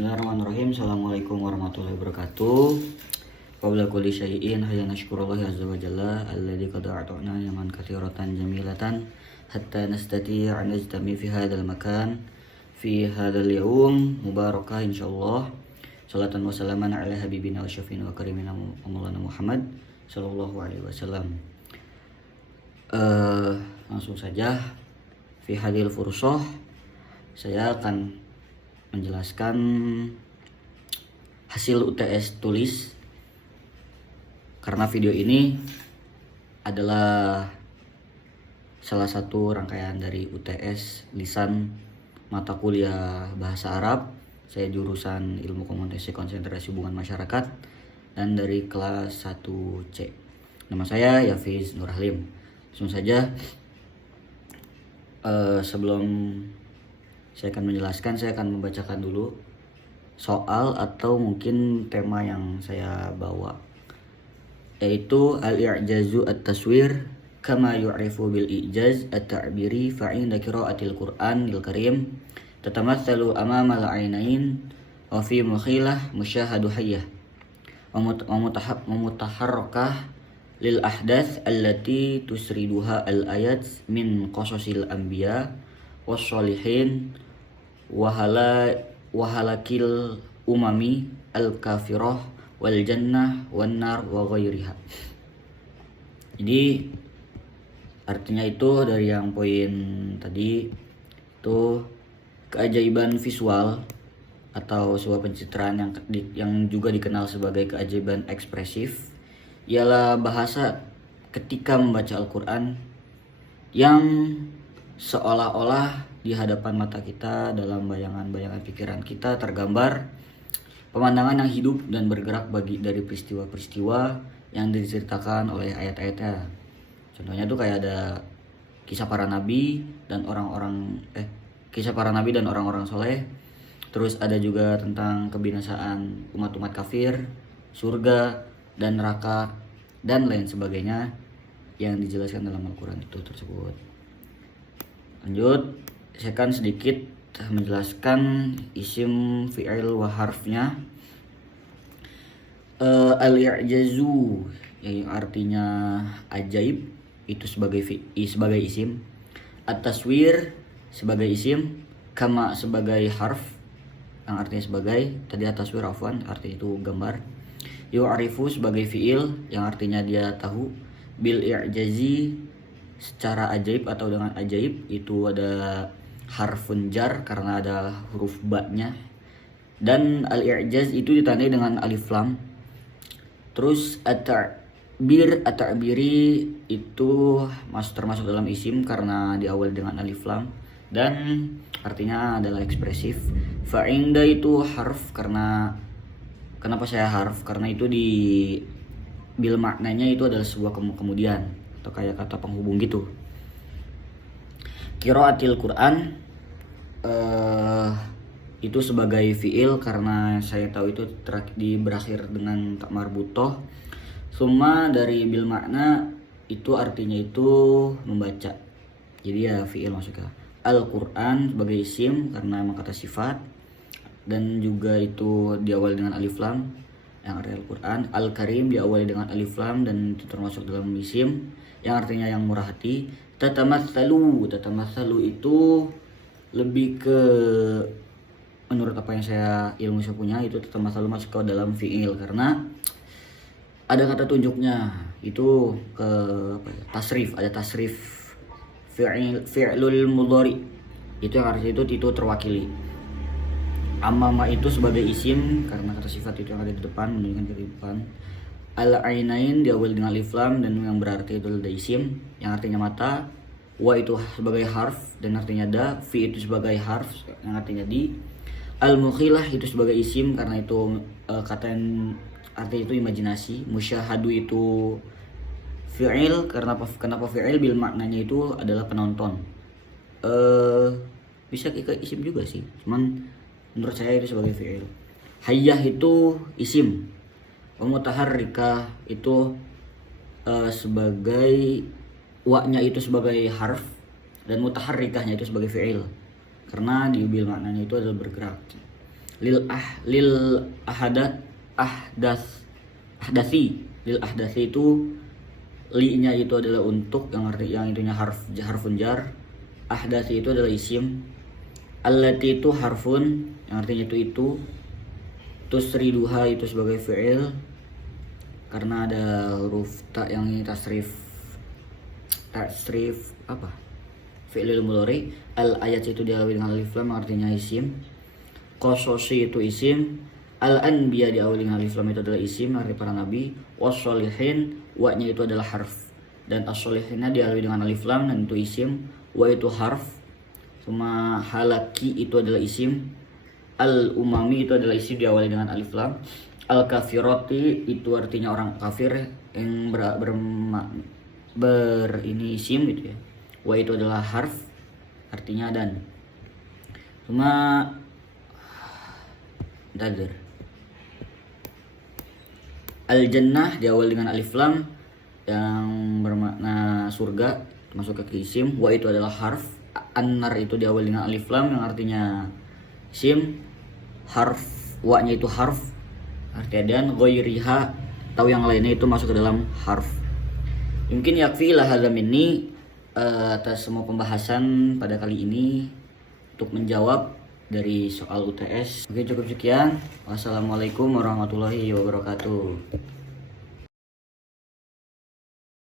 Bismillahirrahmanirrahim. Assalamualaikum warahmatullahi wabarakatuh. Qabla kulli syai'in hayya nashkurullahi azza wa jalla alladzi qad a'tana yaman katsiratan jamilatan hatta nastati'a an najtami fi hadzal makan fi hadzal yaum mubarakah insyaallah. Salatan wa salaman ala habibina wa syafiina wa karimina maulana Muhammad sallallahu alaihi wasallam. Langsung saja fi hadil fursah saya akan menjelaskan hasil UTS tulis, karena video ini adalah salah satu rangkaian dari UTS lisan mata kuliah bahasa Arab. Saya jurusan ilmu komunikasi konsentrasi hubungan masyarakat dan dari kelas 1C. Nama saya Yafiz Nur Halim. Langsung saja, sebelum saya akan menjelaskan, saya akan membacakan dulu soal atau mungkin tema yang saya bawa, yaitu al-i'jazu at-taswir kama yu'rifu bil i'jaz at-ta'biri fa'inda qira'atil Qur'anil Karim tatamatsalu amama al-'ainain wa fi mukhilah musyahadu hayyah wa mutaharrakah lil ahdath allati tusriduha al-ayat min qasasil anbiya was sholihin wahalakil umami al-kafirah wal jannah wan nar wa ghairiha. Jadi artinya itu dari yang poin tadi itu keajaiban visual atau sebuah pencitraan yang juga dikenal sebagai keajaiban ekspresif ialah bahasa ketika membaca Al-Quran yang seolah-olah di hadapan mata kita, dalam bayangan-bayangan pikiran kita tergambar pemandangan yang hidup dan bergerak dari peristiwa-peristiwa yang diceritakan oleh ayat-ayatnya. Contohnya tuh kayak ada kisah para nabi dan orang-orang soleh. Terus ada juga tentang kebinasaan umat-umat kafir, surga dan neraka dan lain sebagainya yang dijelaskan dalam Al-Quran itu tersebut. Lanjut, saya akan sedikit menjelaskan isim, fi'il, wa harfnya. Al-i'jazu yang artinya ajaib itu sebagai isim, at-taswir sebagai isim, kama sebagai harf yang artinya sebagai, tadi at-taswir afwan artinya itu gambar, yu'arifu sebagai fi'il yang artinya dia tahu, bil i'jazi secara ajaib atau dengan ajaib itu ada harfun jar karena ada huruf ba-nya, dan al-i'jaz itu ditandai dengan alif lam. Terus at-ta'biri itu termasuk dalam isim karena diawali dengan alif lam dan artinya adalah ekspresif. Fa'inda itu harf, karena kenapa saya harf? Karena itu di bil maknanya itu adalah sebuah kemudian atau kayak kata penghubung gitu. Qiraatil Quran itu sebagai fi'il karena saya tahu itu berakhir dengan tak marbutoh. Summa dari bil makna itu artinya itu membaca, jadi ya fi'il masuknya. Al-Quran sebagai isim karena emang kata sifat dan juga itu diawali dengan alif lam yang artinya Al-Quran. Al-Karim diawali dengan alif lam dan itu termasuk dalam isim yang artinya yang murah hati. Tatamatsalu itu lebih ke, menurut apa yang ilmu saya punya, itu tatamatsalu masuk ke dalam fi'il karena ada kata tunjuknya itu ke tasrif, ada tasrif fi'lul mudhari itu yang artinya itu terwakili. Amama itu sebagai isim karena kata sifat itu yang ada di depan, menunjukkan ke depan. Al-ainain diawali dengan alif lam dan yang berarti itu ada isim yang artinya mata. Wa itu sebagai harf dan artinya da. Fi itu sebagai harf yang artinya di. Al-mukhilah itu sebagai isim karena itu kata yang artinya itu imajinasi. Musyahadu itu fi'il kenapa fi'il? Bil maknanya itu adalah penonton. Bisa ke isim juga sih, cuman menurut saya itu sebagai fi'il. Hayyah itu isim. Mutaharrikah itu sebagai wa-nya itu sebagai harf dan mutaharrikahnya itu sebagai fi'il karena di bil maknanya itu adalah bergerak. lil ahdasi itu li-nya itu adalah untuk yang itunya harfun jar. Ahdasi itu adalah isim. Allati itu harfun yang artinya itu. Tusriduha itu sebagai fi'il karena ada huruf ta yang ini tasrif apa? Fi'il mudhari. Al ayat itu diawali dengan alif lam artinya isim. Qasosi itu isim. Al anbiya diawali dengan alif lam itu adalah isim arti para nabi. Wassolihin wa-nya itu adalah harf. Dan as-solihinnya diawali dengan alif lam dan itu isim. Wa itu harf. Sama halaki itu adalah isim. Al umami itu adalah isim diawali dengan alif lam. Al kafirati itu artinya orang kafir yang ini isim gitu ya. Wa itu adalah harf artinya dan. Cuma dadir. Al jannah diawali dengan alif lam yang bermakna surga masuk ke isim. Wa itu adalah harf. An-nar itu diawali dengan alif lam yang artinya isim. Harf wa-nya itu harf artinya dan. Ghairiha atau yang lainnya itu masuk ke dalam harf. Mungkin yakfi lah hadam ini atas semua pembahasan pada kali ini untuk menjawab dari soal UTS. Oke, cukup sekian. Wassalamualaikum warahmatullahi wabarakatuh.